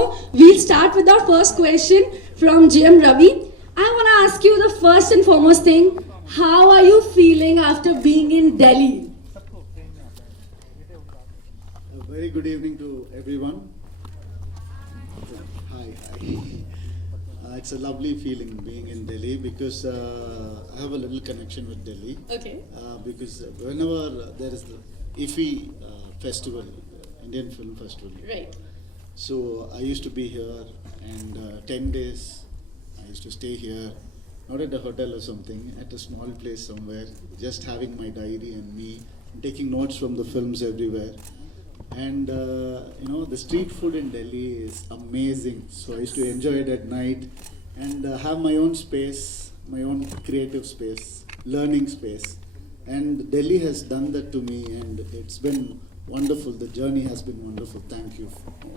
We'll start with our first question from Jayam Ravi. I want to ask you the first and foremost thing. How are you feeling after being in Delhi? A very good evening to everyone. Hi. It's a lovely feeling being in Delhi because I have a little connection with Delhi. Okay. Because whenever there is the IFFI festival, Indian Film Festival. Right. So I used to be here, and 10 days I used to stay here, not at a hotel or something, at a small place somewhere, just having my diary and me, taking notes from the films everywhere. And the street food in Delhi is amazing. So I used to enjoy it at night and have my own space, my own creative space, learning space. And Delhi has done that to me, and it's been wonderful. The journey has been wonderful. Thank you,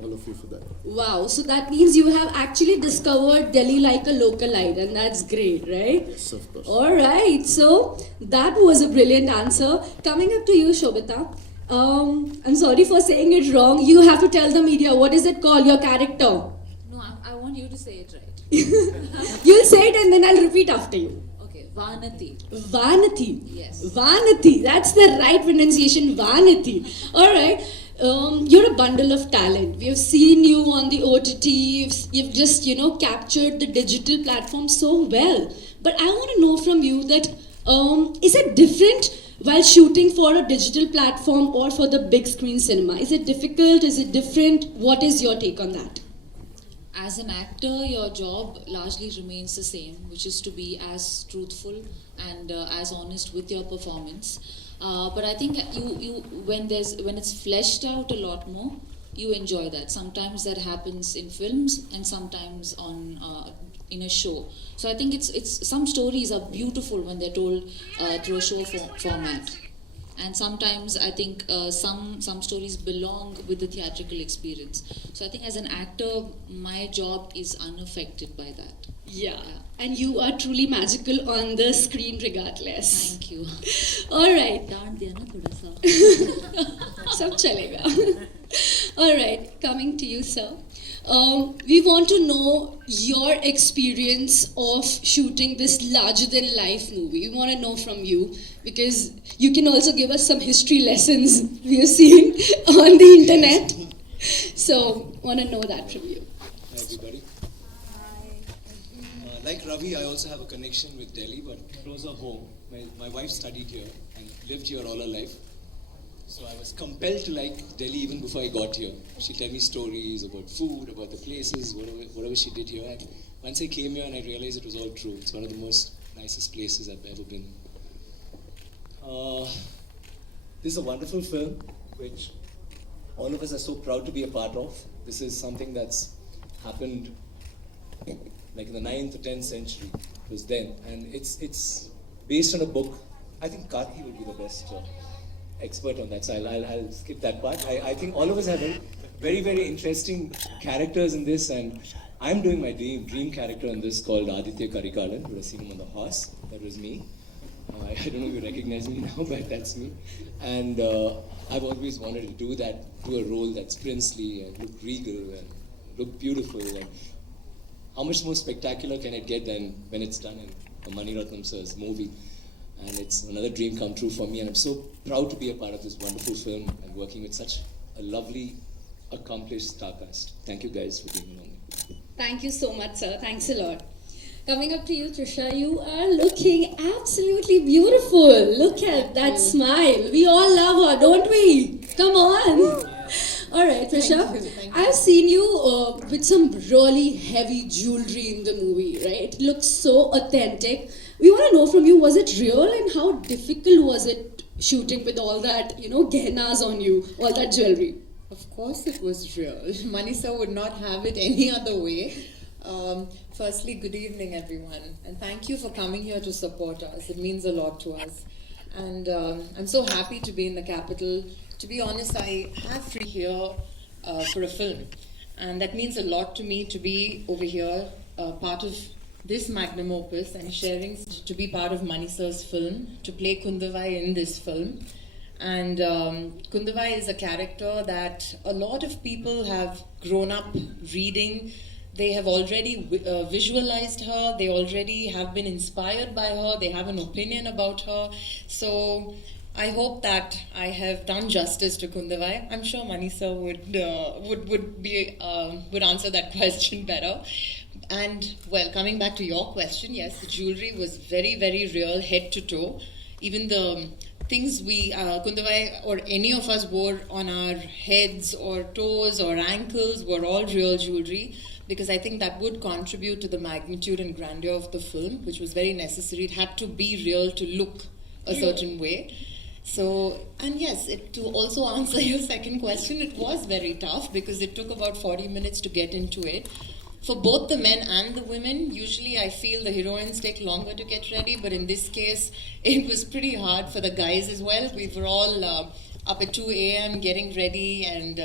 all of you, for that. Wow, so that means you have actually discovered Delhi like a localite, and that's great, right? Yes, of course. All right, so that was a brilliant answer. Coming up to you, Sobhita. I'm sorry for saying it wrong. You have to tell the media, what is it called, your character? No, I want you to say it right. You'll say it and then I'll repeat after you. Okay, Vanati. Vanati. Yes. Vanati. That's the right pronunciation, Vanati. Alright. You're a bundle of talent. We have seen you on the OTT. You've just, captured the digital platform so well. But I want to know from you that, is it different while shooting for a digital platform or for the big screen cinema? Is it difficult? Is it different? What is your take on that? As an actor, your job largely remains the same, which is to be as truthful and as honest with your performance. But I think you when it's fleshed out a lot more, you enjoy that. Sometimes that happens in films, and sometimes in a show. So I think it's some stories are beautiful when they're told through a show format. And sometimes I think some stories belong with the theatrical experience. So I think as an actor, my job is unaffected by that. Yeah. And you are truly magical on the screen regardless. Thank you. All right. डांट दिया ना थोड़ा सा. सब चलेगा. All right. Coming to you, sir. We want to know your experience of shooting this larger-than-life movie. We want to know from you, because you can also give us some history lessons we have seen on the internet. So, want to know that from you. Hi everybody. Like Ravi, I also have a connection with Delhi, but closer home. My wife studied here and lived here all her life. So I was compelled to like Delhi even before I got here. She'd tell me stories about food, about the places, whatever she did here. And once I came here and I realized it was all true. It's one of the most nicest places I've ever been. This is a wonderful film, which all of us are so proud to be a part of. This is something that's happened like in the 9th or 10th century. It was then. And it's based on a book. I think Karthi will be the best expert on that, so I'll skip that part. I think all of us have very, very interesting characters in this, and I'm doing my dream character in this called Aditya Karikalan. You would have seen him on the horse. That was me. I don't know if you recognize me now, but that's me. And I've always wanted to do a role that's princely and look regal and look beautiful. And how much more spectacular can it get than when it's done in a Mani Ratnam sir's movie? And it's another dream come true for me, and I'm so proud to be a part of this wonderful film and working with such a lovely, accomplished star cast. Thank you guys for being along. Thank you so much, sir. Thanks a lot. Coming up to you, Trisha, you are looking absolutely beautiful. Look at that smile. We all love her, don't we? Come on. All right, Trisha, I've seen you with some really heavy jewelry in the movie, right? It looks so authentic. We want to know from you, was it real, and how difficult was it shooting with all that, gehnas on you, all that jewelry? Of course it was real. Mani sir would not have it any other way. Firstly, good evening everyone, and thank you for coming here to support us. It means a lot to us. And I'm so happy to be in the capital. To be honest, I have free here for a film. And that means a lot to me to be over here, part of this magnum opus, and sharing to be part of Mani sir's film, to play Kundavai in this film. And Kundavai is a character that a lot of people have grown up reading. They have already visualized her, they already have been inspired by her, they have an opinion about her. So I hope that I have done justice to Kundavai. I'm sure Manisa would answer that question better. And well, coming back to your question, yes, the jewelry was very, very real, head to toe. Even the things we, Kundavai or any of us wore on our heads or toes or ankles were all real jewelry, because I think that would contribute to the magnitude and grandeur of the film, which was very necessary. It had to be real to look a certain way. So, and yes, to also answer your second question, it was very tough because it took about 40 minutes to get into it. For both the men and the women, usually I feel the heroines take longer to get ready, but in this case, it was pretty hard for the guys as well. We were all up at 2 a.m. getting ready, and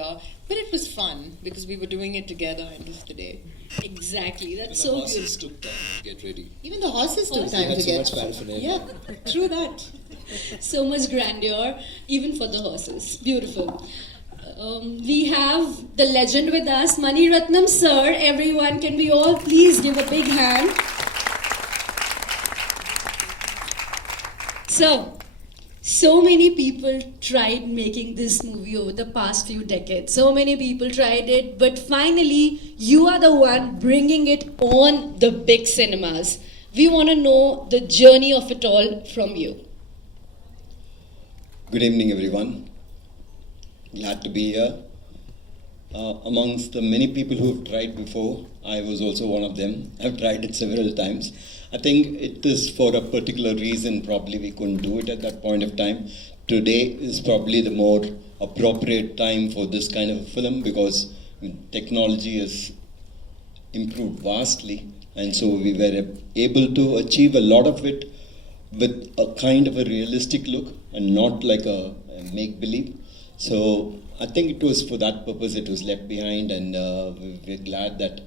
but it was fun because we were doing it together end of the day. Exactly, that's Even so the horses beautiful. took time to get ready. Even the horses took time Had to so get much paraphernalia. Yeah, true that. So much grandeur, even for the horses. Beautiful. We have the legend with us, Mani Ratnam sir. Everyone, can we all please give a big hand? So many people tried making this movie over the past few decades. So many people tried it, but finally, you are the one bringing it on the big cinemas. We want to know the journey of it all from you. Good evening, everyone. Glad to be here. Amongst the many people who've tried before, I was also one of them. I've tried it several times. I think it is for a particular reason, probably we couldn't do it at that point of time. Today is probably the more appropriate time for this kind of a film because technology has improved vastly, and so we were able to achieve a lot of it with a kind of a realistic look and not like a make-believe. So I think it was for that purpose it was left behind, and we're glad that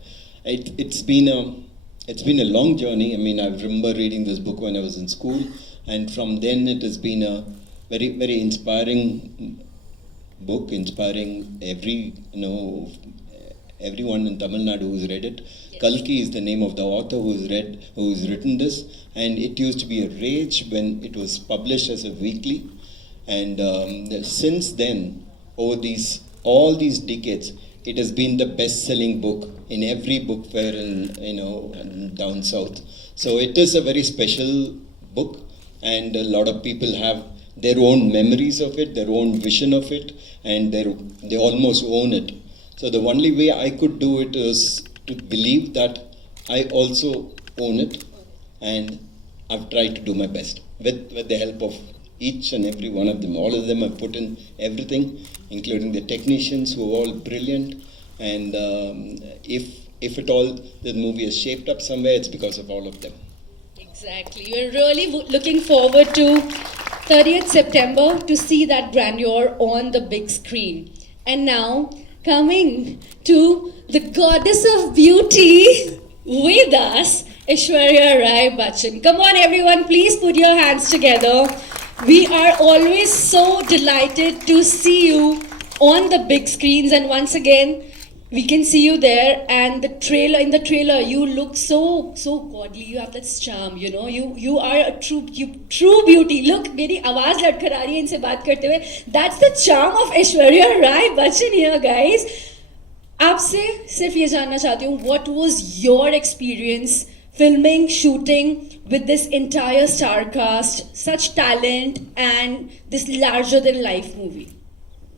it's been a long journey. I mean, I remember reading this book when I was in school, and from then it has been a very, very inspiring book, inspiring everyone in Tamil Nadu who's read it. Yes. Kalki is the name of the author who's written this, and it used to be a rage when it was published as a weekly, and since then, over all these decades, it has been the best-selling book in every book fair in down south. So it is a very special book, and a lot of people have their own memories of it, their own vision of it, and they almost own it. So the only way I could do it is to believe that I also own it, and I've tried to do my best with the help of each and every one of them. All of them have put in everything, including the technicians who are all brilliant. And if at all the movie is shaped up somewhere, it's because of all of them. Exactly. We're really looking forward to 30th September to see that grandeur on the big screen. And now, coming to the goddess of beauty with us, Aishwarya Rai Bachchan. Come on everyone, please put your hands together. We are always so delighted to see you on the big screens, and once again, we can see you there, and in the trailer, you look so godly. You have that charm, you are a true beauty. Look, मेरी आवाज लड़खड़ा रही है इनसे बात करते हुए. That's the charm of Aishwarya Rai Bachchan here, guys. आपसे सिर्फ ये जानना चाहती हूँ, what was your experience filming, shooting with this entire star cast, such talent, and this larger than life movie?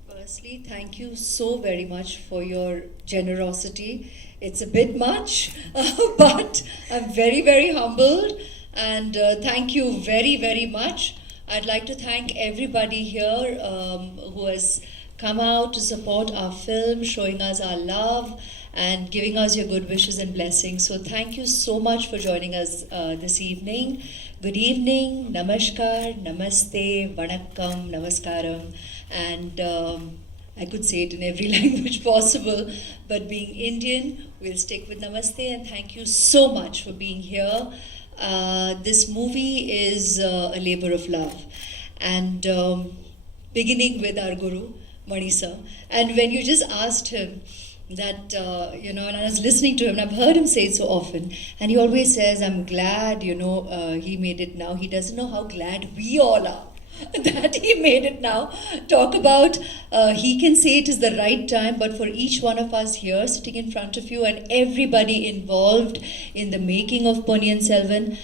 Firstly, thank you so very much for your generosity. It's a bit much, but I'm very, very humbled, and thank you very, very much. I'd like to thank everybody here who has come out to support our film, showing us our love and giving us your good wishes and blessings. So thank you so much for joining us this evening. Good evening, namaskar, namaste, vanakkam, namaskaram, and I could say it in every language possible, but being Indian, we'll stick with namaste, and thank you so much for being here. This movie is a labor of love, and beginning with our Guru, Mani sir. And when you just asked him that, and I was listening to him, and I've heard him say it so often, and he always says, I'm glad, he made it now. He doesn't know how glad we all are that he made it now. Talk about, he can say it is the right time, but for each one of us here sitting in front of you and everybody involved in the making of Ponniyin Selvan,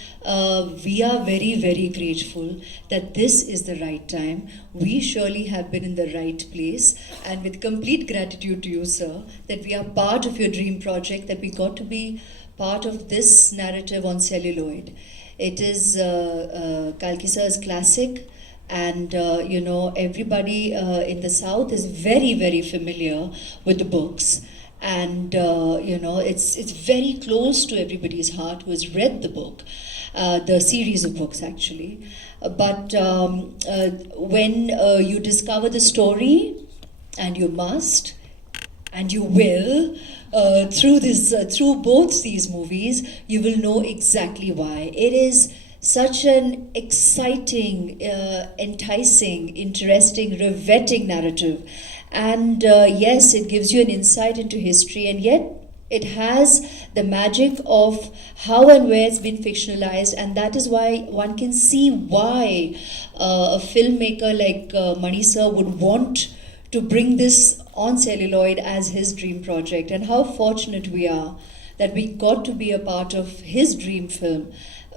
we are very, very grateful that this is the right time. We surely have been in the right place, and with complete gratitude to you, sir, that we are part of your dream project, that we got to be part of this narrative on celluloid. It is Kalki sir's classic. And everybody in the South is very, very familiar with the books, and it's very close to everybody's heart who has read the book, the series of books actually. But when you discover the story, and you must, and you will, through both these movies, you will know exactly why. It is such an exciting, enticing, interesting, riveting narrative. And yes, it gives you an insight into history, and yet it has the magic of how and where it's been fictionalized, and that is why one can see why a filmmaker like Mani sir would want to bring this on celluloid as his dream project, and how fortunate we are that we got to be a part of his dream film,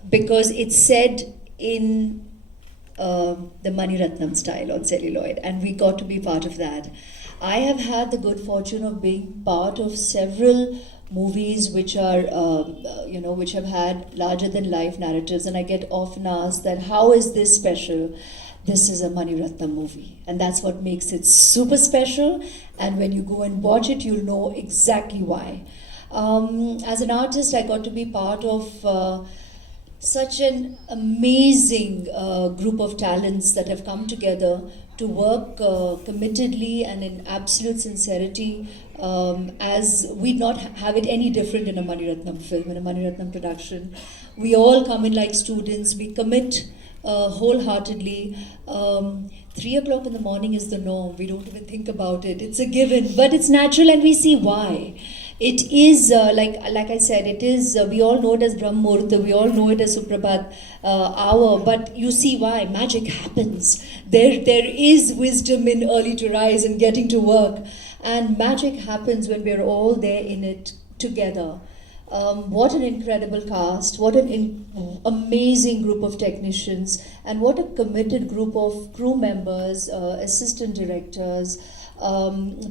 because it's said in the Mani Ratnam style on celluloid, and we got to be part of that. I have had the good fortune of being part of several movies which are, which have had larger than life narratives, and I get often asked that, how is this special? This is a Mani Ratnam movie, and that's what makes it super special, and when you go and watch it, you'll know exactly why. As an artist, I got to be part of such an amazing group of talents that have come together to work committedly and in absolute sincerity, as we'd not have it any different in a Mani Ratnam film, in a Mani Ratnam production. We all come in like students, we commit wholeheartedly. 3 o'clock in the morning is the norm, we don't even think about it, it's a given, but it's natural, and we see why. It is, like I said, it is, we all know it as Brahm Muhurta, we all know it as Suprabhat hour, but you see why. Magic happens. There is wisdom in early to rise and getting to work. And magic happens when we're all there in it together. What an incredible cast, what an amazing group of technicians, and what a committed group of crew members, assistant directors,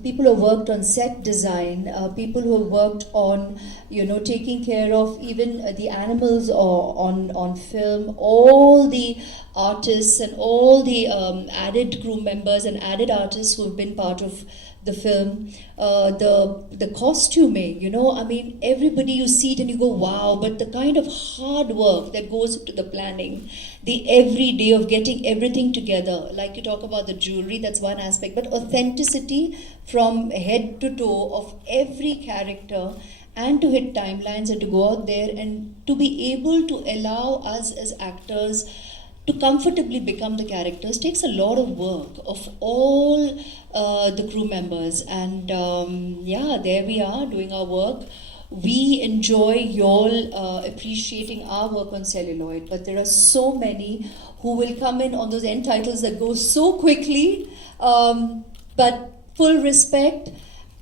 people who have worked on set design, people who have worked on, taking care of even the animals on film, all the artists and all the added crew members and added artists who have been part of the film, the costuming, everybody, you see it and you go, wow, but the kind of hard work that goes into the planning, the every day of getting everything together, like you talk about the jewelry, that's one aspect, but authenticity from head to toe of every character, and to hit timelines and to go out there and to be able to allow us as actors to comfortably become the characters takes a lot of work of all the crew members. And there we are doing our work. We enjoy y'all appreciating our work on celluloid, but there are so many who will come in on those end titles that go so quickly, but full respect,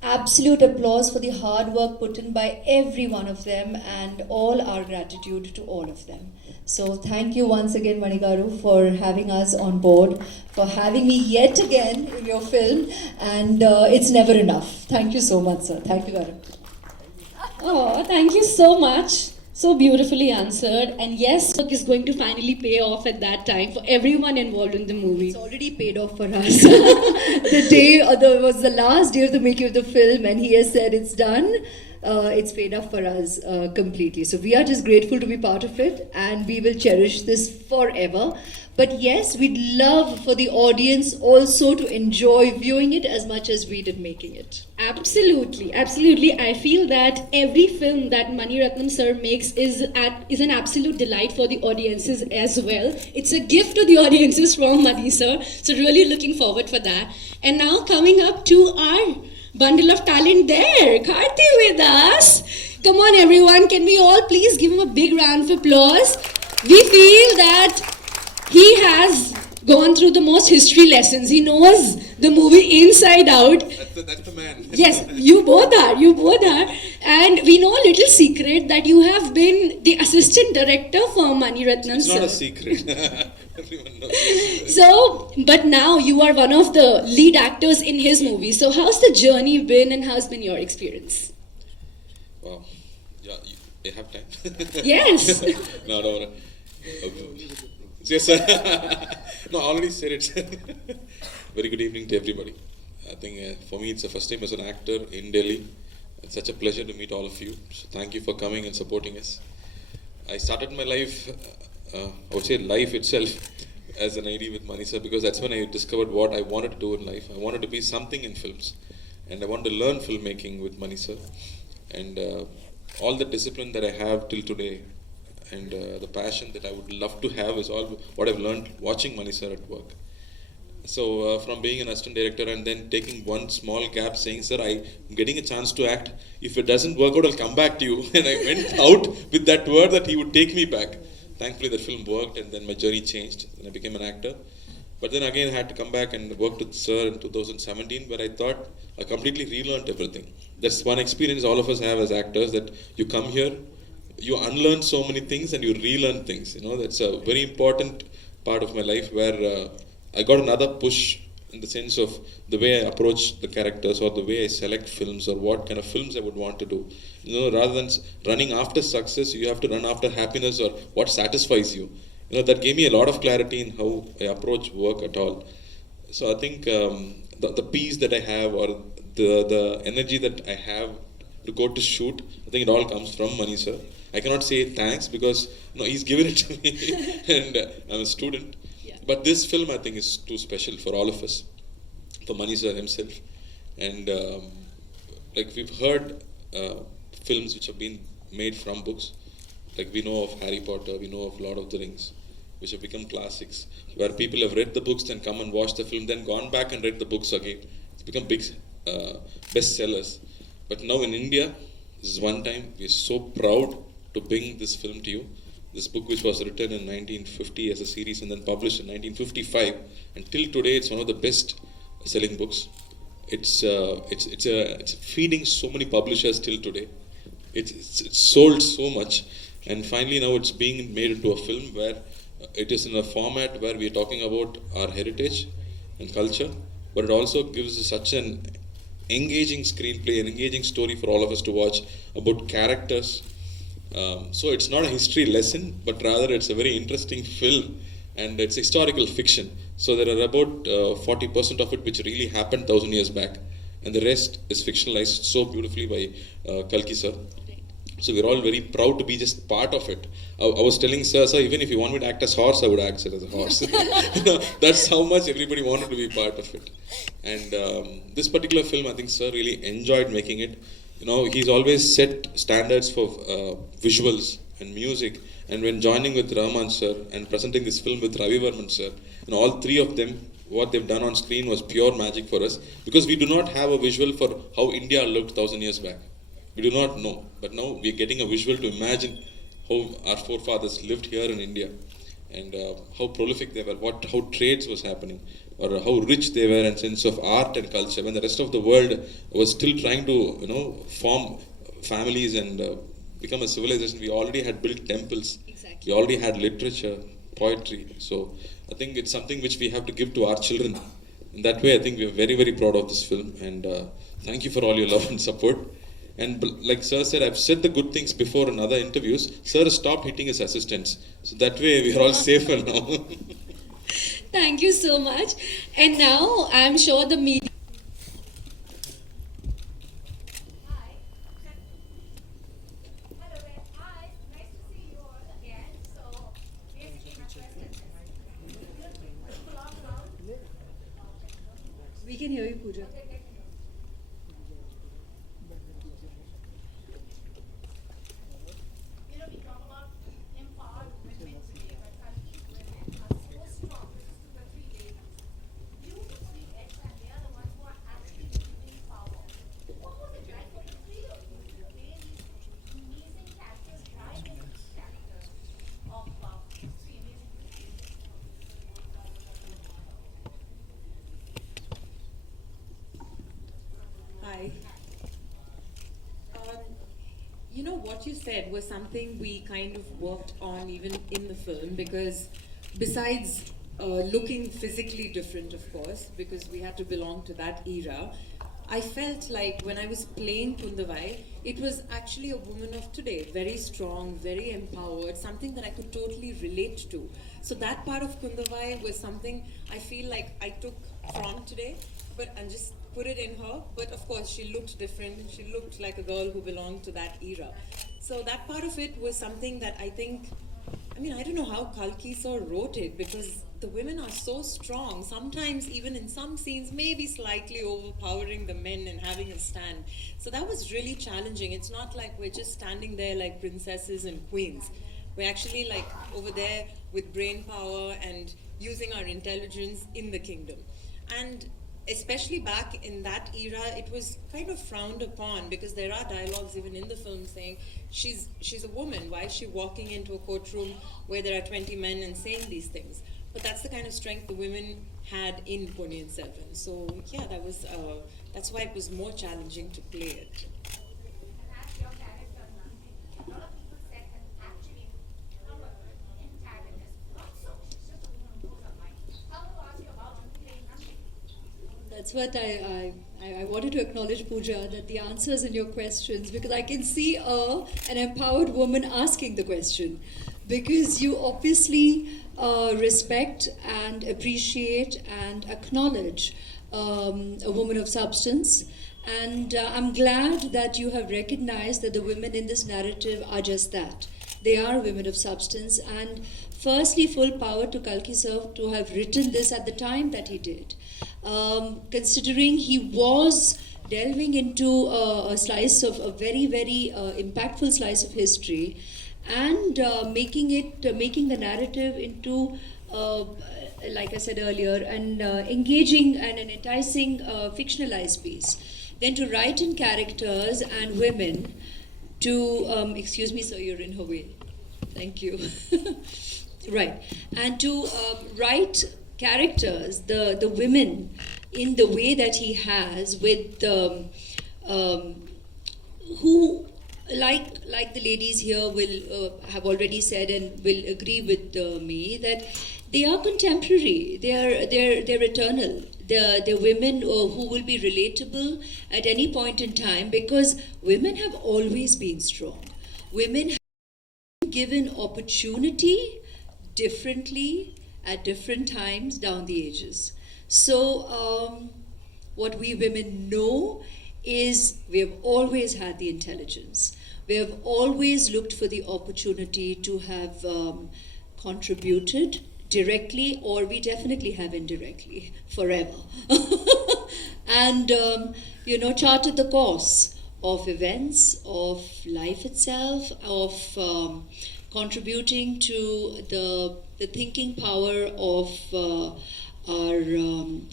absolute applause for the hard work put in by every one of them, and all our gratitude to all of them. So thank you once again, Manigaru, for having us on board, for having me yet again in your film, and it's never enough. Thank you so much, sir. Thank you, Garu. Oh, thank you so much. So beautifully answered. And yes, work is going to finally pay off at that time for everyone involved in the movie. It's already paid off for us. The day, was the last day of the making of the film, and he has said it's done. it's paid off for us completely. So we are just grateful to be part of it, and we will cherish this forever. But yes, we'd love for the audience also to enjoy viewing it as much as we did making it. Absolutely, absolutely. I feel that every film that Mani Ratnam sir makes is an absolute delight for the audiences as well. It's a gift to the audiences from Mani sir. So really looking forward for that. And now coming up to our bundle of talent there, Karthi with us. Come on everyone, can we all please give him a big round of applause? We feel that he has gone through the most history lessons. He knows the movie inside out. That's the man. Yes, you both are. And we know a little secret that you have been the assistant director for Mani Ratnam It's sir. not a secret. Everyone knows. So, but now you are one of the lead actors in his movie. So how's the journey been and how's been your experience? Wow. Yeah, you have time? Yes. No, don't worry. Yes, sir. No, I already said it. Very good evening to everybody. I think for me it's the first time as an actor in Delhi. It's such a pleasure to meet all of you. So thank you for coming and supporting us. I started my life, I would say life itself, as an ID with Mani sir, because that's when I discovered what I wanted to do in life. I wanted to be something in films, and I wanted to learn filmmaking with Mani sir. And all the discipline that I have till today, and the passion that I would love to have is all what I've learned watching Mani sir at work. So from being an assistant director and then taking one small gap saying, sir, I'm getting a chance to act. If it doesn't work out, I'll come back to you. And I went out with that word that he would take me back. Thankfully that film worked, and then my journey changed and I became an actor. But then again I had to come back and work with sir in 2017, where I thought I completely relearned everything. That's one experience all of us have as actors, that you come here, you unlearn so many things and you relearn things. You know, that's a very important part of my life, where I got another push in the sense of the way I approach the characters, or the way I select films, or what kind of films I would want to do. You know, rather than running after success, you have to run after happiness, or what satisfies you. You know, that gave me a lot of clarity in how I approach work at all. So I think the peace that I have, or the energy that I have to go to shoot, I think it all comes from Mani sir. I cannot say thanks because he's given it to me and I'm a student. Yeah. But this film I think is too special for all of us, for Mani sir himself. And like we've heard films which have been made from books. Like we know of Harry Potter, we know of Lord of the Rings, which have become classics, where people have read the books, then come and watch the film, then gone back and read the books again. It's become big bestsellers. But now in India, this is one time we are so proud to bring this film to you. This book, which was written in 1950 as a series and then published in 1955, and till today it's one of the best selling books. It's feeding so many publishers till today. It's sold so much, and finally now it's being made into a film where it is in a format where we are talking about our heritage and culture, but it also gives us such an engaging screenplay, an engaging story for all of us to watch about characters. So it's not a history lesson, but rather it's a very interesting film, and it's historical fiction. So there are about 40% of it which really happened 1,000 years back, and the rest is fictionalized so beautifully by Kalki sir. So we're all very proud to be just part of it. I was telling sir, even if you want me to act as horse, I would act as a horse. That's how much everybody wanted to be part of it. And this particular film, I think sir really enjoyed making it. He's always set standards for visuals and music. And when joining with Rahman sir and presenting this film with Ravi Varman sir, all three of them, what they've done on screen was pure magic for us, because we do not have a visual for how India looked 1,000 years back. We do not know, but now we are getting a visual to imagine how our forefathers lived here in India, and how prolific they were, how trades was happening, or how rich they were in sense of art and culture, when the rest of the world was still trying to form families and become a civilization. We already had built temples. Exactly. We already had literature, poetry. So I think it's something which we have to give to our children. In that way, I think we are very, very proud of this film, and thank you for all your love and support. And like sir said, I've said the good things before in other interviews. Sir stopped hitting his assistants, so that way we are all safer now. Thank you so much. And now I'm sure the media. can hear you, Pooja. Hi. You know, what you said was something we kind of worked on even in the film, because besides looking physically different, of course, because we had to belong to that era, I felt like when I was playing Kundavai, it was actually a woman of today, very strong, very empowered, something that I could totally relate to. So that part of Kundavai was something I feel like I took from today, and just put it in her. But of course, she looked different. She looked like a girl who belonged to that era. So that part of it was something that I think, I mean, I don't know how Kalki sir wrote it, because the women are so strong, sometimes even in some scenes, maybe slightly overpowering the men and having a stand. So that was really challenging. It's not like we're just standing there like princesses and queens. We're actually like over there with brain power and using our intelligence in the kingdom. And especially back in that era, it was kind of frowned upon, because there are dialogues even in the film saying, she's a woman, why is she walking into a courtroom where there are 20 men and saying these things? But that's the kind of strength the women had in Ponniyin Selvan. So yeah, that's why it was more challenging to play it. That's what I wanted to acknowledge, Pooja, that the answers in your questions, because I can see an empowered woman asking the question, because you obviously respect and appreciate and acknowledge a woman of substance. And I'm glad that you have recognized that the women in this narrative are just that. They are women of substance. And firstly, full power to Kalki sir to have written this at the time that he did. Considering he was delving into a slice of a very, very impactful slice of history, and making the narrative into, like I said earlier, an engaging and an enticing fictionalized piece. Then to write in characters and women, to excuse me, sir, you're in her way. Thank you. Right, and to write characters, the women, in the way that he has, with who, like the ladies here will have already said and will agree with me, that they are contemporary, they're eternal. They're women who will be relatable at any point in time, because women have always been strong. Women have been given opportunity differently at different times down the ages. So what we women know is we have always had the intelligence. We have always looked for the opportunity to have contributed directly, or we definitely have indirectly, forever. And, charted the course of events, of life itself, of contributing to the thinking power of our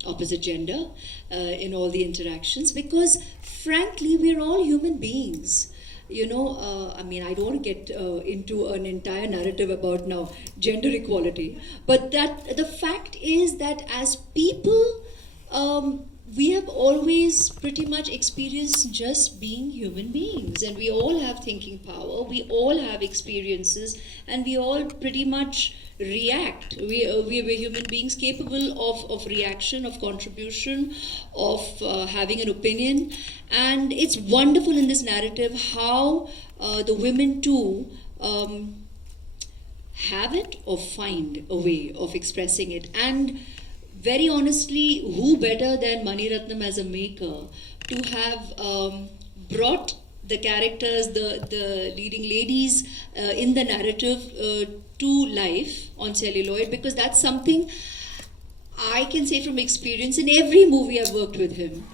opposite gender in all the interactions, because frankly, we're all human beings. I don't want to get into an entire narrative about now gender equality, but that the fact is that as people, we have always pretty much experienced just being human beings, and we all have thinking power, we all have experiences, and we all pretty much react. We're human beings capable of reaction, of contribution, of having an opinion. And it's wonderful in this narrative how the women too have it or find a way of expressing it. And very honestly, who better than Mani Ratnam as a maker to have brought the characters, the leading ladies in the narrative to life on celluloid, because that's something I can say from experience, in every movie I've worked with him,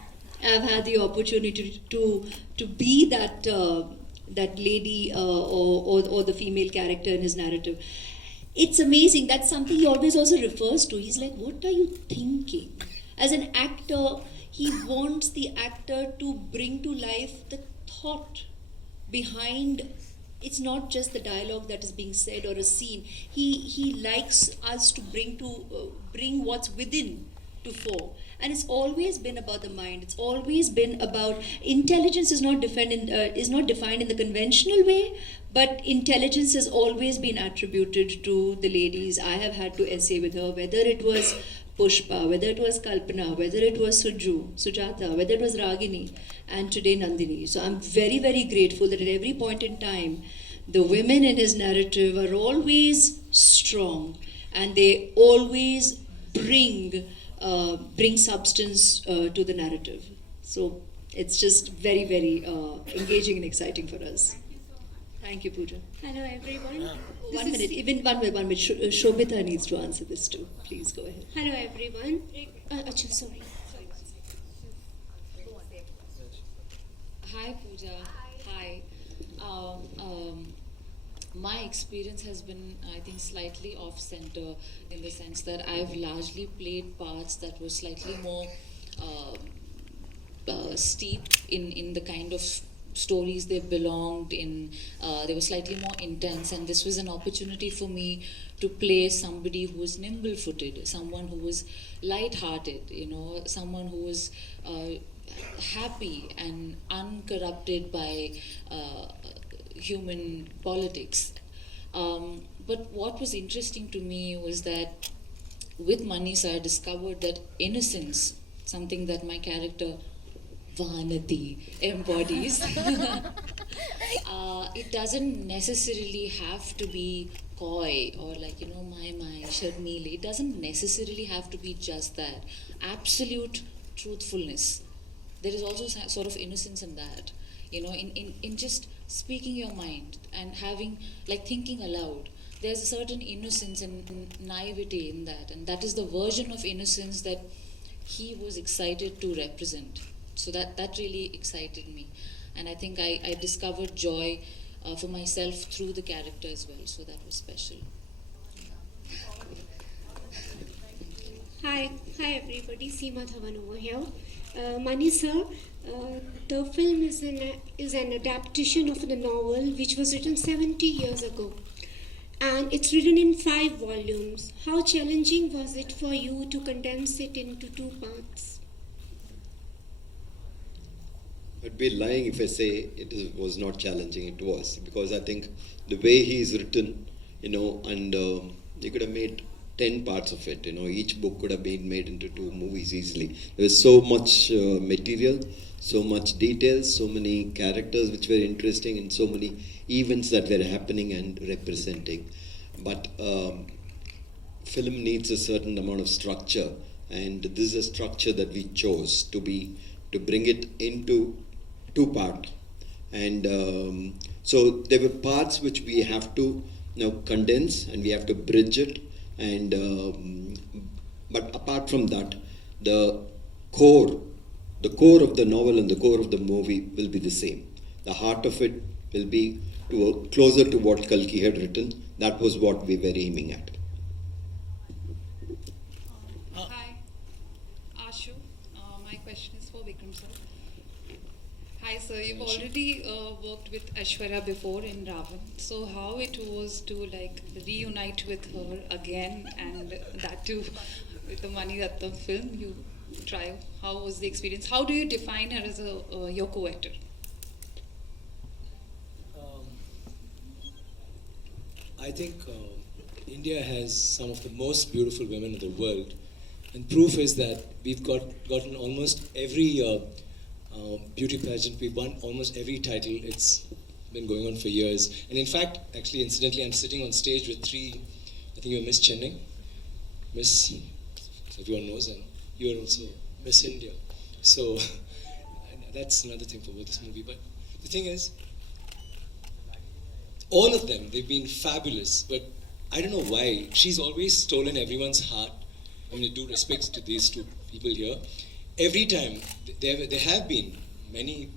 I've had the opportunity to be that that lady or the female character in his narrative. It's amazing. That's something he always also refers to. He's like, what are you thinking? As an actor, he wants the actor to bring to life the thought behind. It's not just the dialogue that is being said or a scene. He likes us to bring what's within to fore. And it's always been about the mind. It's always been about intelligence is not defined in the conventional way, but intelligence has always been attributed to the ladies I have had to essay with her, whether it was Pushpa, whether it was Kalpana, whether it was Sujata, whether it was Ragini, and today Nandini. So I'm very, very grateful that at every point in time, the women in his narrative are always strong, and they always bring substance to the narrative. So it's just very, very engaging and exciting for us. Thank you, Pooja. Hello, everyone. One minute. Shobhita needs to answer this too. Please go ahead. Hello, everyone. Sorry. Hi, Pooja. Hi. My experience has been, I think, slightly off-center in the sense that I've largely played parts that were slightly more steeped in the kind of stories they belonged in. They were slightly more intense, and this was an opportunity for me to play somebody who was nimble-footed, someone who was light-hearted, someone who was happy and uncorrupted by human politics. But what was interesting to me was that with Mani sir, I discovered that innocence, something that my character Vanati embodies, it doesn't necessarily have to be coy or like, my Sharmili. It doesn't necessarily have to be just that. Absolute truthfulness. There is also sort of innocence in that, in just speaking your mind and having, like, thinking aloud. There's a certain innocence and naivety in that, and that is the version of innocence that he was excited to represent. So that really excited me, and I think I discovered joy for myself through the character as well, so that was special. Hi everybody. Seema Dhawan over here. Mani sir, the film is an adaptation of the novel which was written 70 years ago, and it's written in 5 volumes. How challenging was it for you to condense it into 2 parts? I'd be lying if I say was not challenging. It was, because I think the way he is written, and you could have made 10 parts of it. Each book could have been made into 2 movies easily. There was so much material, so much details, so many characters which were interesting, and so many events that were happening and representing. But film needs a certain amount of structure, and this is a structure that we chose to bring it into 2 parts. And so there were parts which we have to condense, and we have to bridge it. And but apart from that, the core of the novel and the core of the movie will be the same. The heart of it will be closer to what Kalki had written. That was what we were aiming at. Hi, Ashu. My question is for Vikram sir. Hi sir, you've already worked with Aishwarya before in Ravan. So how it was to reunite with her again, and that too with the Mani Ratnam film? How was the experience? How do you define her as your co-actor? I think India has some of the most beautiful women in the world, and proof is that we've gotten almost every beauty pageant. We've won almost every title. It's been going on for years. And in fact, actually, incidentally, I'm sitting on stage with 3, I think you're Miss Chennai, Miss, everyone knows, and you're also Miss India. So that's another thing for this movie. But the thing is, all of them, they've been fabulous, but I don't know why. She's always stolen everyone's heart. I mean, due respects to these two people here, every time there have been many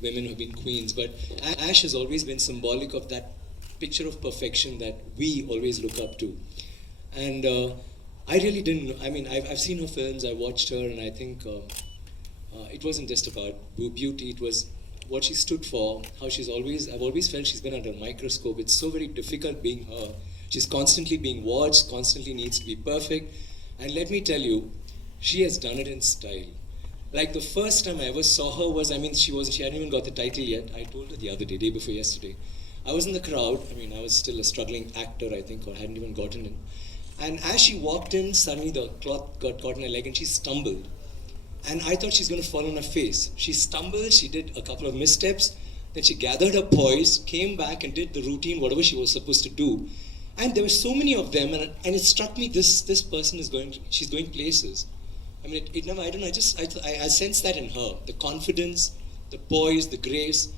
women who have been queens, but Ash has always been symbolic of that picture of perfection that we always look up to. And I really didn't. I mean, I've seen her films. I watched her, and I think it wasn't just about beauty. It was what she stood for. How she's always. I've always felt she's been under a microscope. It's so very difficult being her. She's constantly being watched. Constantly needs to be perfect. And let me tell you, she has done it in style. Like the first time I ever saw her was, I mean, she hadn't even got the title yet. I told her the other day before yesterday. I was in the crowd. I mean, I was still a struggling actor, I think, or hadn't even gotten in. And as she walked in, suddenly the cloth got caught in her leg and she stumbled. And I thought she's going to fall on her face. She stumbled, she did a couple of missteps, then she gathered her poise, came back and did the routine, whatever she was supposed to do. And there were so many of them, and it struck me, this person she's going places. I mean, it never, I don't know, I sensed that in her, the confidence, the poise, the grace,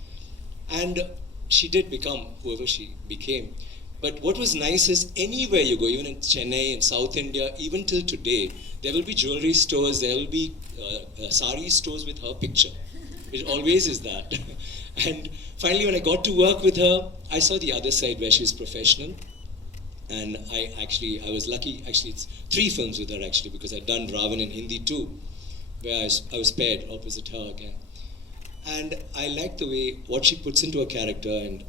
and she did become whoever she became. But what was nice is anywhere you go, even in Chennai, in South India, even till today, there will be jewelry stores, there will be sari stores with her picture. It always is that. And finally, when I got to work with her, I saw the other side where she's professional. And I was lucky, it's 3 films with her actually, because I'd done Ravan in Hindi too, where I was paired opposite her again. And I like the way, what she puts into a character, and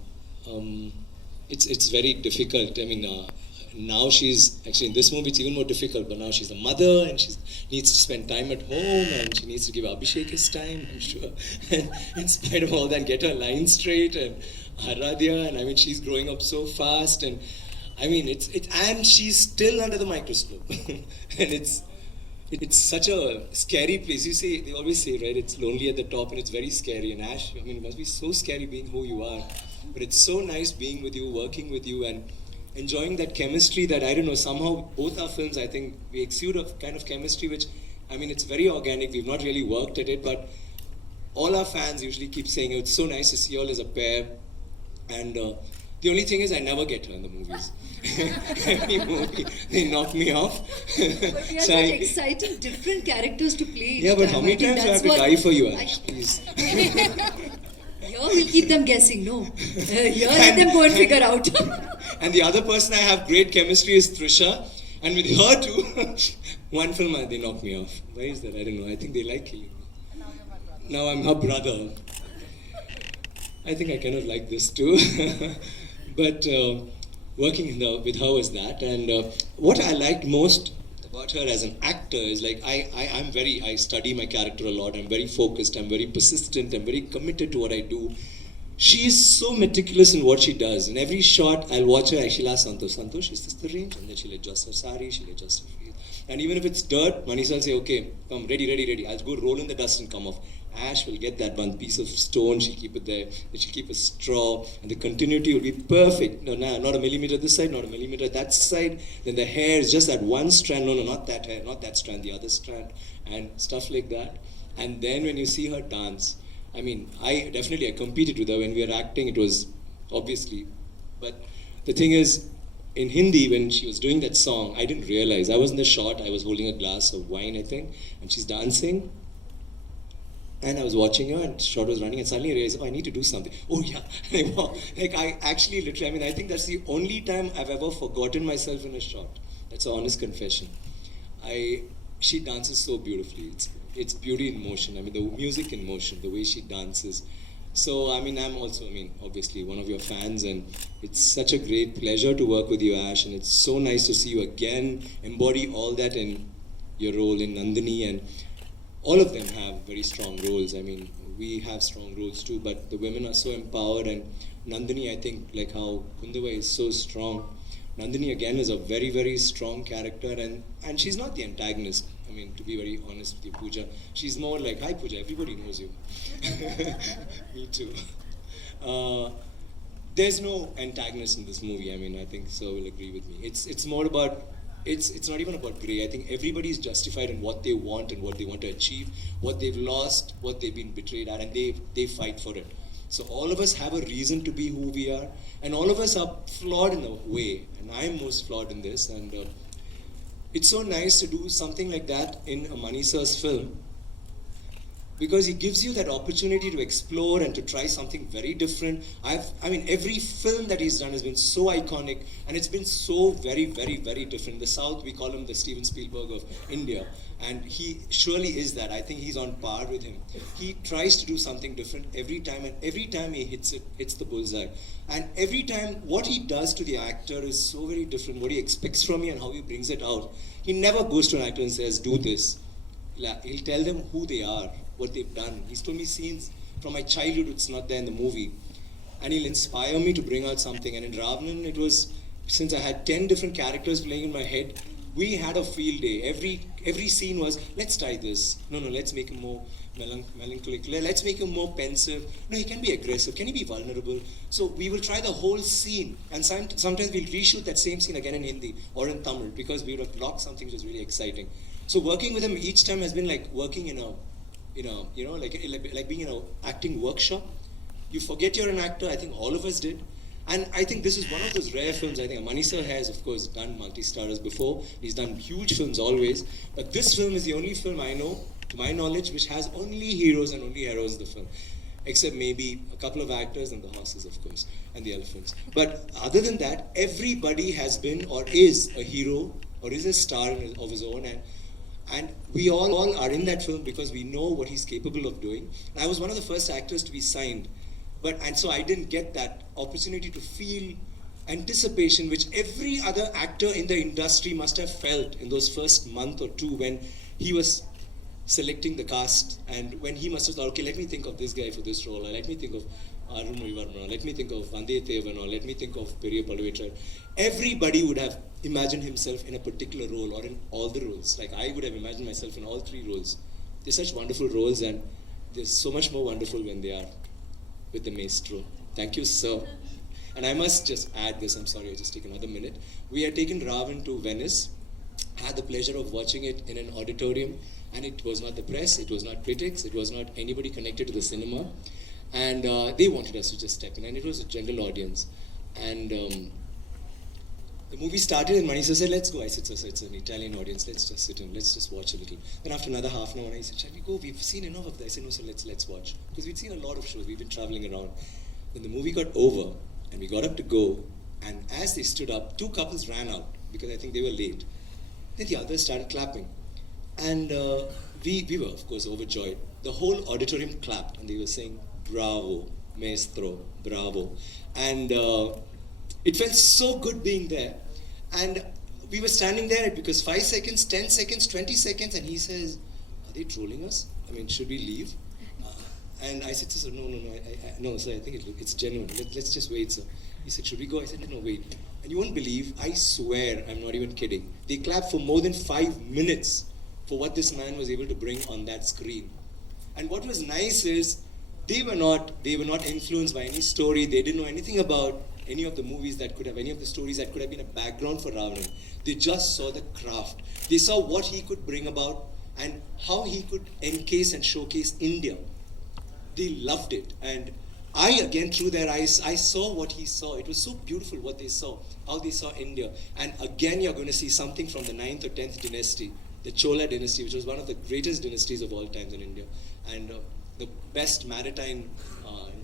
it's very difficult. I mean, now she's, actually in this movie it's even more difficult, but now she's a mother and she needs to spend time at home and she needs to give Abhishek his time, I'm sure. And in spite of all that, get her lines straight, and Aradhya, and I mean, she's growing up so fast, and I mean, and she's still under the microscope. And it's such a scary place. They always say, right, it's lonely at the top and it's very scary. And Ash, I mean, it must be so scary being who you are. But it's so nice being with you, working with you, and enjoying that chemistry that, I don't know, somehow both our films, I think, we exude a kind of chemistry which, I mean, it's very organic. We've not really worked at it, but all our fans usually keep saying, it's so nice to see you all as a pair. And the only thing is I never get her in the movies. Every movie, they knock me off. But we are such exciting, different characters to play. Yeah, but how many times do I have to die for you, Ash? Please. Here we'll keep them guessing, no. Here let them go and figure out. And the other person I have great chemistry is Trisha. And with her too, one film they knock me off. Why is that? I don't know. I think they like killing me. Now I'm her brother. I think I kind of like this too. But working with her was that. And what I liked most about her as an actor is, like, I study my character a lot. I'm very focused. I'm very persistent. I'm very committed to what I do. She is so meticulous in what she does. In every shot, I'll watch her. She'll ask Santosh, is this the range? And then she'll adjust her sari, she'll adjust her face. And even if it's dirt, Manisa will say, okay, come, ready. I'll go roll in the dust and come off. Ash will get that one piece of stone, she'll keep it there, then she'll keep a straw, and the continuity will be perfect. No, not a millimeter this side, not a millimeter that side. Then the hair is just that one strand, no, not that hair, not that strand, the other strand, and stuff like that. And then when you see her dance, I mean, I competed with her when we were acting, it was obviously, but the thing is, in Hindi, when she was doing that song, I didn't realize, I was in the shot, I was holding a glass of wine, I think, and she's dancing, and I was watching her, and the shot was running, and suddenly I realized, I need to do something. Oh yeah, I actually literally, I think that's the only time I've ever forgotten myself in a shot. That's an honest confession. She dances so beautifully. It's beauty in motion. I mean, the music in motion, the way she dances. So, I mean, I'm also, obviously one of your fans, and it's such a great pleasure to work with you, Ash, and it's so nice to see you again embody all that in your role in Nandini, and all of them have very strong roles. I mean, we have strong roles too, but the women are so empowered, and Nandini, I think, like how Kundava is so strong, Nandini again is a very, very strong character, and she's not the antagonist. I mean, to be very honest with you, Pooja, she's more like, hi Pooja, everybody knows you. Me too. There's no antagonist in this movie. I mean, I think Sir will agree with me. It's more about, it's not even about grey. I think everybody's justified in what they want and what they want to achieve, what they've lost, what they've been betrayed at, and they fight for it. So all of us have a reason to be who we are, and all of us are flawed in a way, and I'm most flawed in this, and it's so nice to do something like that in a Mani Sir's film, because he gives you that opportunity to explore and to try something very different. I mean, every film that he's done has been so iconic, and it's been so very, very, very different. In the South, we call him the Steven Spielberg of India, and he surely is that. I think he's on par with him. He tries to do something different every time, and every time he hits the bullseye. And every time, what he does to the actor is so very different. What he expects from you and how he brings it out. He never goes to an actor and says, "Do this." He'll tell them who they are, what they've done. He's told me scenes from my childhood which is not there in the movie. And he'll inspire me to bring out something. And in Ravnan, it was, since I had 10 different characters playing in my head, we had a field day. Every scene was, let's try this. No, let's make him more melancholic. Let's make him more pensive. No, he can be aggressive. Can he be vulnerable? So we will try the whole scene. And sometimes we'll reshoot that same scene again in Hindi or in Tamil, because we would have blocked something which was really exciting. So working with him each time has been like working in a like being in an acting workshop. You forget you're an actor. I think all of us did. And I think this is one of those rare films. I think Mani Sir has, of course, done multi-starrers before. He's done huge films always. But this film is the only film I know, to my knowledge, which has only heroes and only heroes in the film. Except maybe a couple of actors and the horses, of course, and the elephants. But other than that, everybody has been or is a hero or is a star of his own. And we all are in that film because we know what he's capable of doing. And I was one of the first actors to be signed. And so I didn't get that opportunity to feel anticipation, which every other actor in the industry must have felt in those first month or two when he was selecting the cast, and when he must have thought, okay, let me think of this guy for this role, or let me think of Arulmozhivarman, or let me think of Vandiyathevan, or let me think of Periya Paluvettrai. Everybody would have imagined himself in a particular role or in all the roles. Like I would have imagined myself in all three roles. They're such wonderful roles, and they're so much more wonderful when they are with the maestro. Thank you, sir. And I must just add this, I'm sorry, I'll just take another minute. We had taken Ravan to Venice, had the pleasure of watching it in an auditorium, and it was not the press, it was not critics, it was not anybody connected to the cinema, and they wanted us to just step in, and it was a general audience. And the movie started and Mani Sir said, let's go. I said, sir, it's an Italian audience, let's just sit in, let's just watch a little. Then after another half an hour, I said, shall we go? We've seen enough of that. I said, no sir, let's watch. Because we'd seen a lot of shows, we've been traveling around. Then the movie got over, and we got up to go, and as they stood up, two couples ran out, because I think they were late. Then the others started clapping. And we were, of course, overjoyed. The whole auditorium clapped, and they were saying, bravo, maestro, bravo. And it felt so good being there. And we were standing there because 5 seconds, 10 seconds, 20 seconds, and he says, are they trolling us? I mean, should we leave? And I said, sir, no, sir, I think it's genuine. Let's just wait, sir. He said, should we go? I said, no, wait. And you won't believe, I swear, I'm not even kidding. They clapped for more than 5 minutes for what this man was able to bring on that screen. And what was nice is, they were not influenced by any story. They didn't know anything about any of the movies that could have, any of the stories that could have been a background for Ravana. They just saw the craft. They saw what he could bring about and how he could encase and showcase India. They loved it. And I, again, through their eyes, I saw what he saw. It was so beautiful what they saw, how they saw India. And again, you're going to see something from the 9th or 10th dynasty, the Chola dynasty, which was one of the greatest dynasties of all times in India. And the best maritime,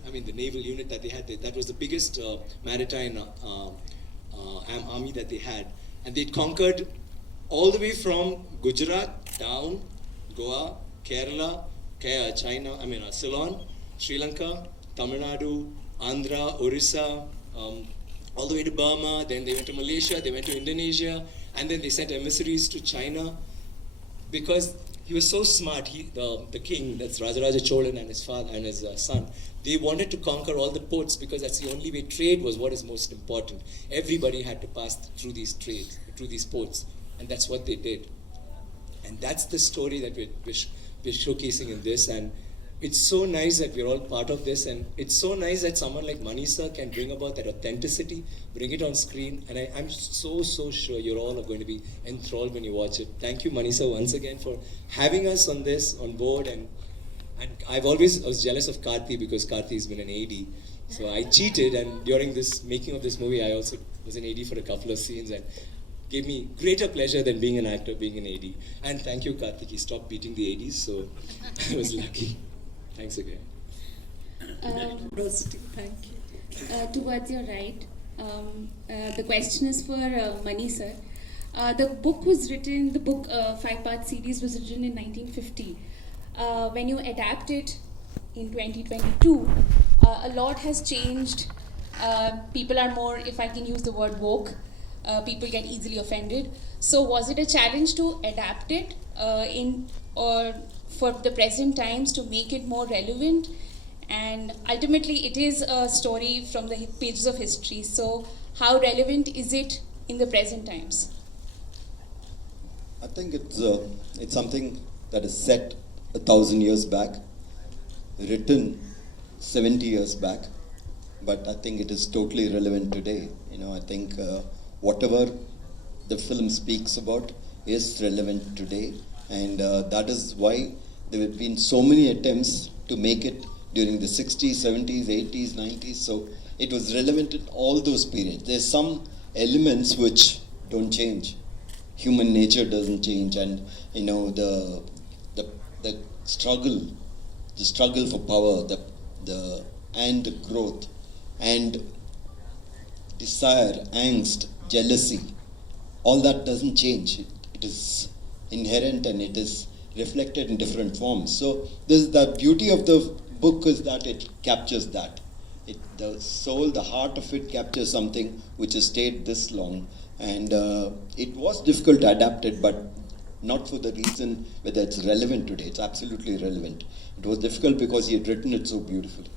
the naval unit that they had, that was the biggest maritime army that they had. And they conquered all the way from Gujarat down, Goa, Kerala, China, Ceylon, Sri Lanka, Tamil Nadu, Andhra, Orissa, all the way to Burma. Then they went to Malaysia, they went to Indonesia, and then they sent emissaries to China because he was so smart. The king, that's Rajaraja Chola and his father and his son, they wanted to conquer all the ports because that's the only way. Trade was what is most important. Everybody had to pass through these trades, through these ports, and that's what they did. And that's the story that we're showcasing in this, and it's so nice that we're all part of this, and it's so nice that someone like Mani Sir can bring about that authenticity, bring it on screen, and I'm so sure you're all going to be enthralled when you watch it. Thank you, Mani Sir, once again for having us on this, on board, and I was jealous of Karthi because Karthi has been an AD, so I cheated, and during this making of this movie, I also was an AD for a couple of scenes, and gave me greater pleasure than being an actor, being an AD. And thank you, Karthi. He stopped beating the ADs, so I was lucky. Thanks again. Thank you. Towards your right, the question is for Mani sir. The book was written, the book 5-part series was written in 1950. When you adapt it in 2022, a lot has changed. People are more, if I can use the word woke, people get easily offended. So was it a challenge to adapt it or for the present times to make it more relevant? And ultimately it is a story from the pages of history. So how relevant is it in the present times? I think it's something that is set 1,000 years back, written 70 years back, but I think it is totally relevant today. I think whatever the film speaks about is relevant today, and that is why there have been so many attempts to make it during the 60s, 70s, 80s, 90s, so it was relevant in all those periods. There's some elements which don't change. Human nature doesn't change, and the struggle for power, and the growth, and desire, angst, jealousy, all that doesn't change. It is inherent and it is reflected in different forms. So the beauty of the book is that it captures that. The soul, the heart of it captures something which has stayed this long. And it was difficult to adapt it, but not for the reason whether it's relevant today. It's absolutely relevant. It was difficult because he had written it so beautifully.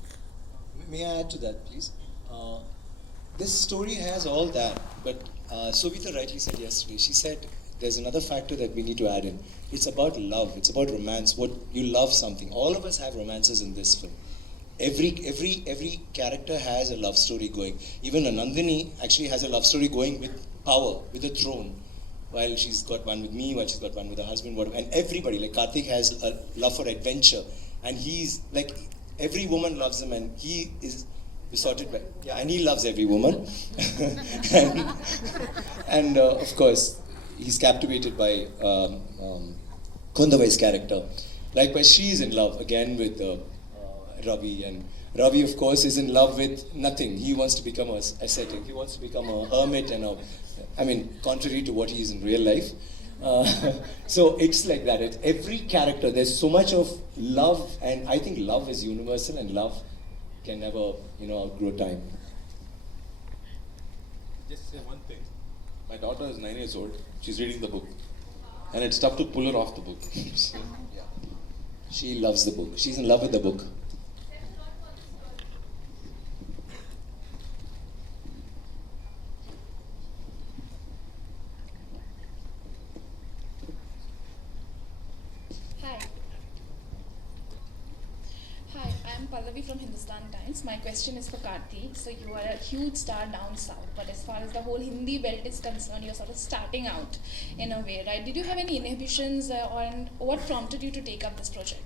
May I add to that, please? This story has all that, but Sobhita rightly said yesterday, she said there's another factor that we need to add in. It's about love, it's about romance, what you love something. All of us have romances in this film. Every character has a love story going. Even Nandini actually has a love story going with power, with the throne. While she's got one with me, while she's got one with her husband, and everybody, like Karthik has a love for adventure. And he's like, every woman loves him and he is besotted by, and he loves every woman. and of course, he's captivated by Kondavai's character. Likewise, she is in love again with Ravi, and Ravi, of course, is in love with nothing. He wants to become a ascetic. He wants to become a hermit, and contrary to what he is in real life. So it's like that. It's every character. There's so much of love, and I think love is universal, and love can never, outgrow time. Just say one thing. My daughter is 9 years old. She's reading the book, and it's tough to pull her off the book. So, yeah. She loves the book. She's in love with the book. Pallavi from Hindustan Times. My question is for Karthi. So you are a huge star down south, but as far as the whole Hindi belt is concerned, you're sort of starting out in a way, right? Did you have any inhibitions and what prompted you to take up this project?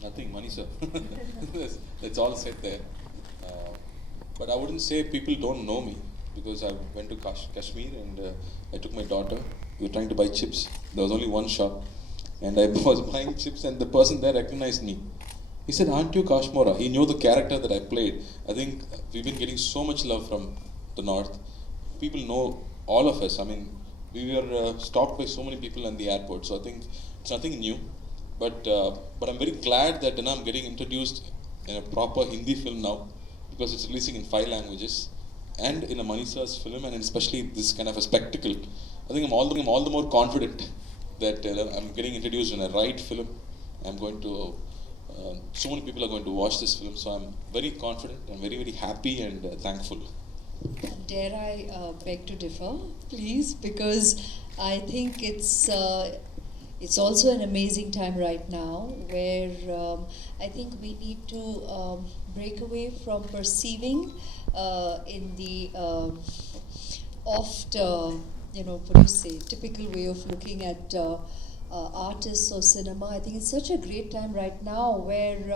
Nothing, Mani sir. That's all said there. But I wouldn't say people don't know me, because I went to Kashmir and I took my daughter. We were trying to buy chips. There was only one shop, and I was buying chips, and the person there recognized me. He said, "Aren't you Kashmora?" He knew the character that I played. I think we've been getting so much love from the north. People know all of us. I mean, we were stopped by so many people in the airport. So I think it's nothing new. But I'm very glad that I'm getting introduced in a proper Hindi film now, because it's releasing in 5 languages and in a Mani sir's film, and especially this kind of a spectacle. I think I'm all the more confident that I'm getting introduced in a right film. I'm going to. So many people are going to watch this film, so I'm very confident, I'm very, very happy and thankful. Dare I beg to differ, please? Because I think it's also an amazing time right now, where I think we need to break away from perceiving in the typical way of looking at artists or cinema. I think it's such a great time right now where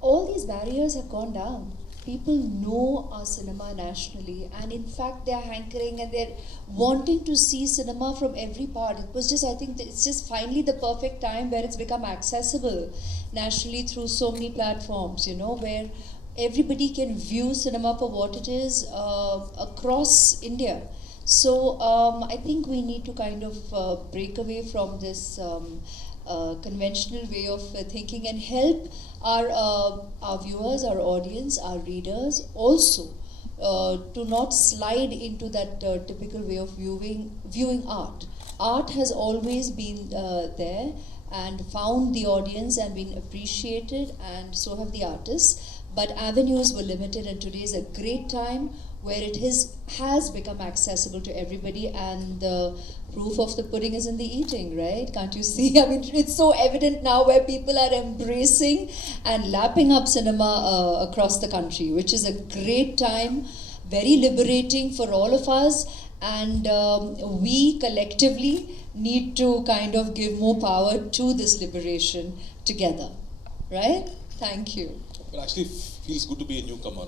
all these barriers have gone down. people know our cinema nationally, and in fact they're hankering and they're wanting to see cinema from every part. It was just, I think that it's just finally the perfect time where it's become accessible nationally through so many platforms, you know, where everybody can view cinema for what it is across India. So I think we need to kind of break away from this conventional way of thinking and help our viewers, our audience, our readers also to not slide into that typical way of viewing art. Art has always been there and found the audience and been appreciated, and so have the artists. But avenues were limited, and today is a great time where it has become accessible to everybody, and the proof of the pudding is in the eating, right? Can't you see? I mean, it's so evident now where people are embracing and lapping up cinema across the country, which is a great time, very liberating for all of us, and we collectively need to kind of give more power to this liberation together, right? Thank you. It actually feels good to be a newcomer.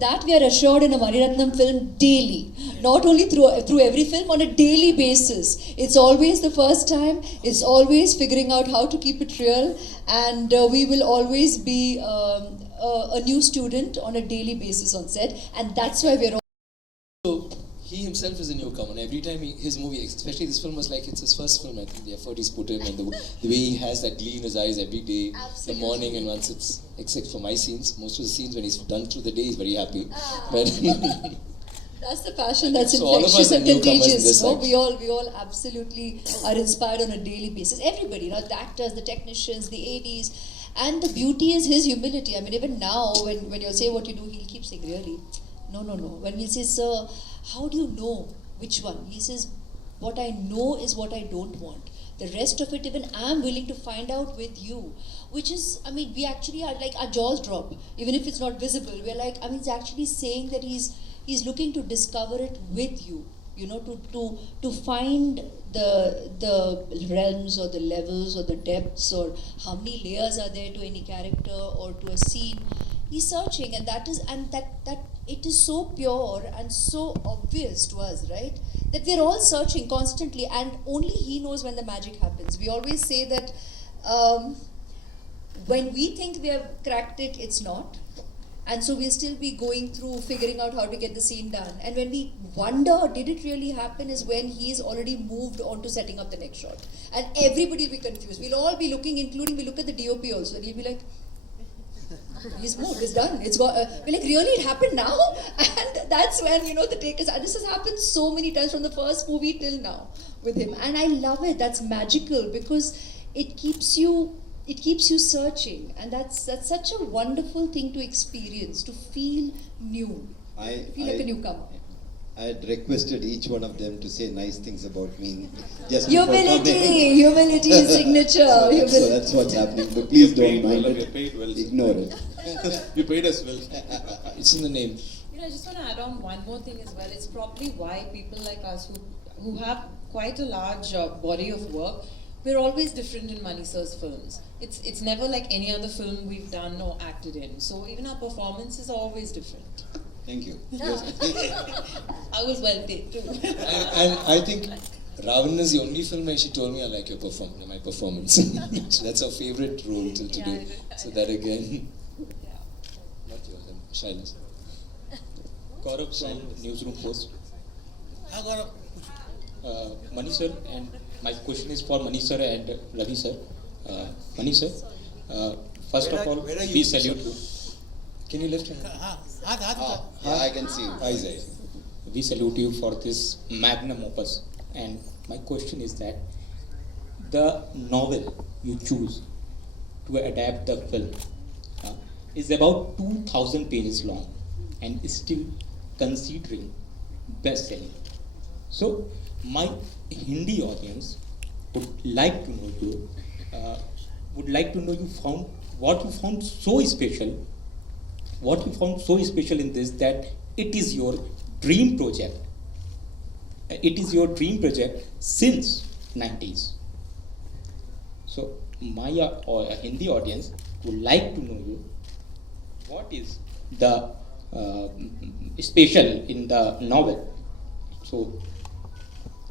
That we are assured in a Mani Ratnam film daily, not only through every film, on a daily basis. It's always the first time, it's always figuring out how to keep it real, and we will always be a new student on a daily basis on set, and that's why we're all... So he himself is a newcomer. Every time his movie, especially this film, was like it's his first film. I think the effort he's put in, and the way he has that glee in his eyes every day, the morning, and once it's, except for my scenes, most of the scenes when he's done through the day, he's very happy. But that's the passion that's so infectious and contagious. No? We all absolutely are inspired on a daily basis. Everybody, you know, the actors, the technicians, the ADs, and the beauty is his humility. I mean, even now, when you'll say what you do, he'll keep saying, really? No. When we say, sir, how do you know which one? He says, what I know is what I don't want. The rest of it, even I'm willing to find out with you. Which is, I mean, we actually are like, our jaws drop. Even if it's not visible, we're like, I mean, it's actually saying that he's looking to discover it with you. You know, to find the realms or the levels or the depths or how many layers are there to any character or to a scene. He's searching, and that it is so pure and so obvious to us, right? That we're all searching constantly, and only he knows when the magic happens. We always say that when we think we have cracked it, it's not. And so we'll still be going through figuring out how to get the scene done. And when we wonder, did it really happen, is when he's already moved on to setting up the next shot. And everybody will be confused. We'll all be looking, including we look at the DOP also, and he'll be like, he's moved, it's done, it's got, we're like, really, it happened now? And that's when, you know, the take is, and this has happened so many times from the first movie till now with him. And I love it, that's magical, because it keeps you searching, and that's such a wonderful thing to experience, to feel new, feel like a newcomer. I had requested each one of them to say nice things about me. Just humility is signature. So that's what's happening. But please don't mind it. We paid well. Ignore it. You paid us well. it's in the name. You know, I just want to add on one more thing as well. It's probably why people like us who have quite a large body of work, we're always different in Mani Sir's films. It's never like any other film we've done or acted in. So even our performances are always different. Thank you. I was well paid too. I think Ravan is the only film where she told me I like my performance. So that's her favorite role till today. So that again. Not yours, Shaila's. Gaurav from Newsroom Post. Mani sir, and my question is for Mani sir and Ravi sir. Mani sir, first of all, we salute you. Can you lift your hand? Yeah, I can see you. We salute you for this magnum opus. And my question is that the novel you choose to adapt the film is about 2,000 pages long and is still considering best-selling. So my Hindi audience would like to know you, what you found so special. What you found so special in this that it is your dream project. It is your dream project since 90s. So my Hindi audience would like to know you what is the special in the novel? So,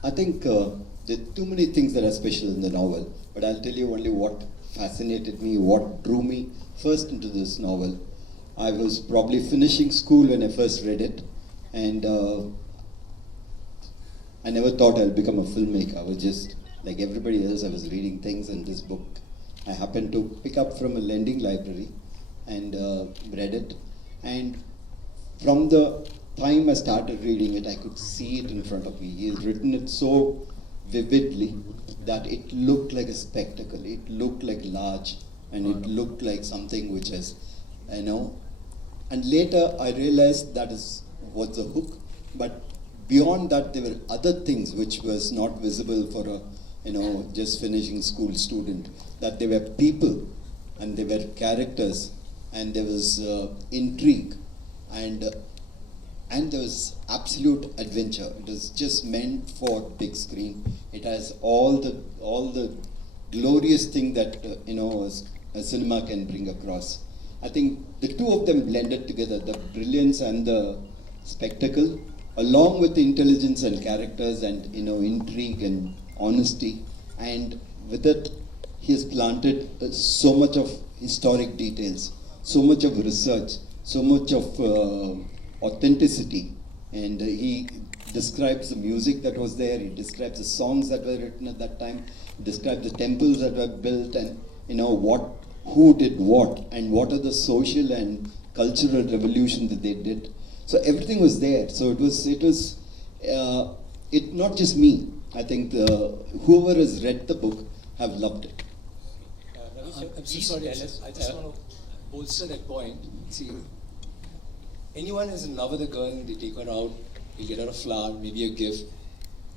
I think there are too many things that are special in the novel, but I'll tell you only what fascinated me, what drew me first into this novel. I was probably finishing school when I first read it, and I never thought I'd become a filmmaker. I was just like everybody else, I was reading things, and this book I happened to pick up from a lending library and read it. And from the time I started reading it, I could see it in front of me. He has written it so vividly that it looked like a spectacle. It looked like large, and it looked like something which is, you know. And later I realized that was the hook. But beyond that, there were other things which was not visible for a, just finishing school student. That there were people, and there were characters, and there was intrigue, and there was absolute adventure. It was just meant for big screen. It has all the glorious thing that a cinema can bring across. I think the two of them blended together, the brilliance and the spectacle, along with the intelligence and characters and intrigue and honesty. And with it, he has planted so much of historic details, so much of research, so much of authenticity. And he describes the music that was there, he describes the songs that were written at that time, he describes the temples that were built, and who did what, and what are the social and cultural revolution that they did. So everything was there. So it was not just me. I think whoever has read the book have loved it. I'm so sorry. I just want to bolster that point. See, anyone who's in love with a girl, they take her out, they get her a flower, maybe a gift,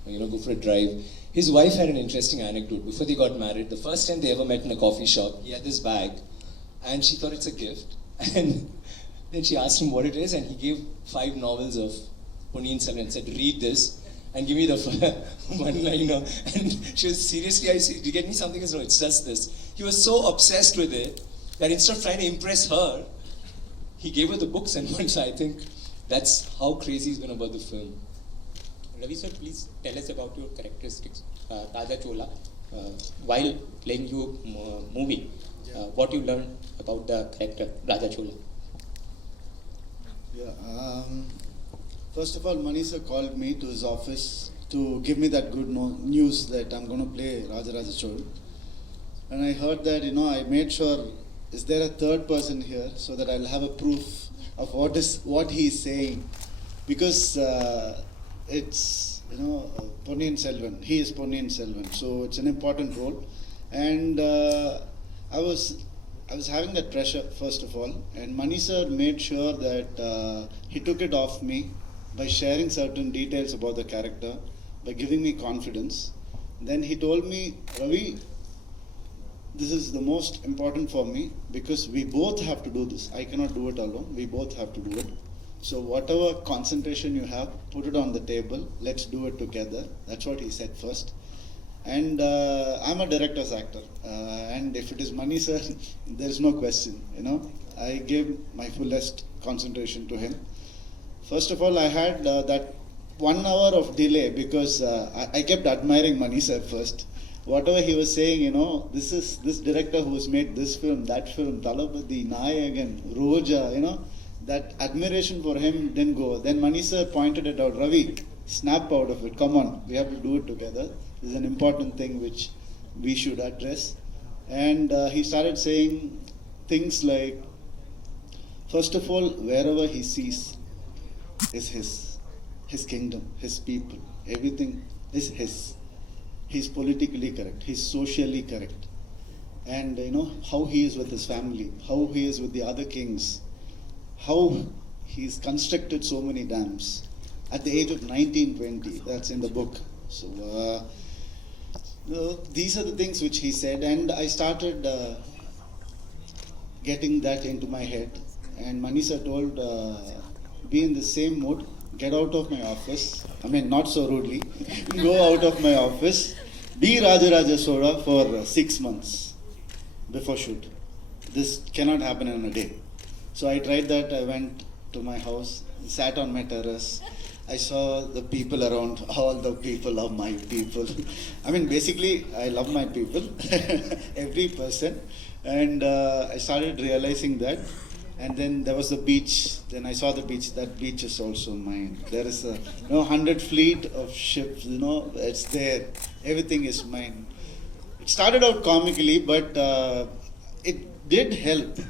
or, go for a drive. His wife had an interesting anecdote. Before they got married, the first time they ever met in a coffee shop, he had this bag, and she thought it's a gift. And then she asked him what it is, and he gave 5 novels of Ponniyin Selvan and said, read this, and give me the one-liner. And she was, seriously, I said, do you get me something? He said, no, it's just this. He was so obsessed with it, that instead of trying to impress her, he gave her the books, and once I think that's how crazy he's been about the film. Ravi sir, please tell us about your characteristics, Raja Chola, while playing your movie. What you learned about the character Raja Chola? Yeah. First of all, Mani sir called me to his office to give me that good news that I'm going to play Rajaraja Chola. And I heard that, I made sure, is there a third person here so that I'll have a proof of what he's saying. Because it's, Ponniyin Selvan. He is Ponniyin Selvan. So it's an important role. And I was having that pressure, first of all. And Mani sir made sure that he took it off me by sharing certain details about the character, by giving me confidence. Then he told me, Ravi, this is the most important for me because we both have to do this. I cannot do it alone. We both have to do it. So whatever concentration you have, put it on the table. Let's do it together. That's what he said first. And I'm a director's actor. And if it is Mani sir, there is no question. I gave my fullest concentration to him. First of all, I had that 1 hour of delay because I kept admiring Mani sir first. Whatever he was saying, this director who has made this film, that film, Talapati, Nayagan, Roja, that admiration for him didn't go. Then Mani sir pointed it out, Ravi, snap out of it, come on, we have to do it together. This is an important thing which we should address. And he started saying things like, first of all, wherever he sees is his kingdom, his people, everything is his. He's politically correct, he's socially correct. And how he is with his family, how he is with the other kings, how he's constructed so many dams at the age of 19, 20, that's in the book. So these are the things which he said, and I started getting that into my head. And Mani sir told, be in the same mood, get out of my office. I mean, not so rudely. Go out of my office. Be Rajaraja Chola for 6 months before shoot. This cannot happen in a day. So I tried that. I went to my house, sat on my terrace. I saw the people around, all the people of my people. I mean, basically, I love my people, every person. And I started realizing that. And then there was the beach. Then I saw the beach. That beach is also mine. There is a 100 fleet of ships. It's there. Everything is mine. It started out comically, but it did help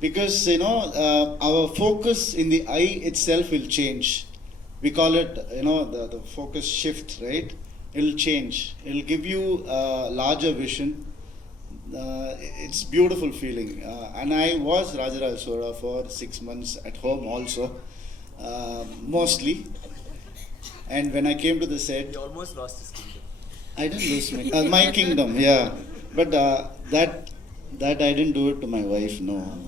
because our focus in the eye itself will change. We call it the focus shift, right? It'll change. It'll give you a larger vision. It's beautiful feeling, and I was Rajaraja Chola for 6 months at home also, mostly. And when I came to the set, You almost lost his kingdom. I didn't lose my kingdom, yeah. But that I didn't do it to my wife, no.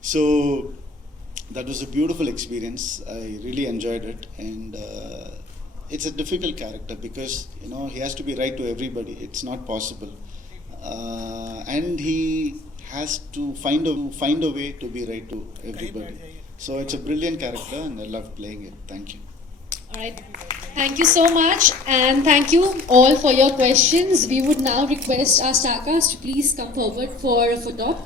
So that was a beautiful experience. I really enjoyed it, and it's a difficult character because he has to be right to everybody. It's not possible, and he has to find a way to be right to everybody. So it's a brilliant character, and I love playing it. Thank you. All right. Thank you so much, and thank you all for your questions. We would now request our star cast to please come forward for a photo.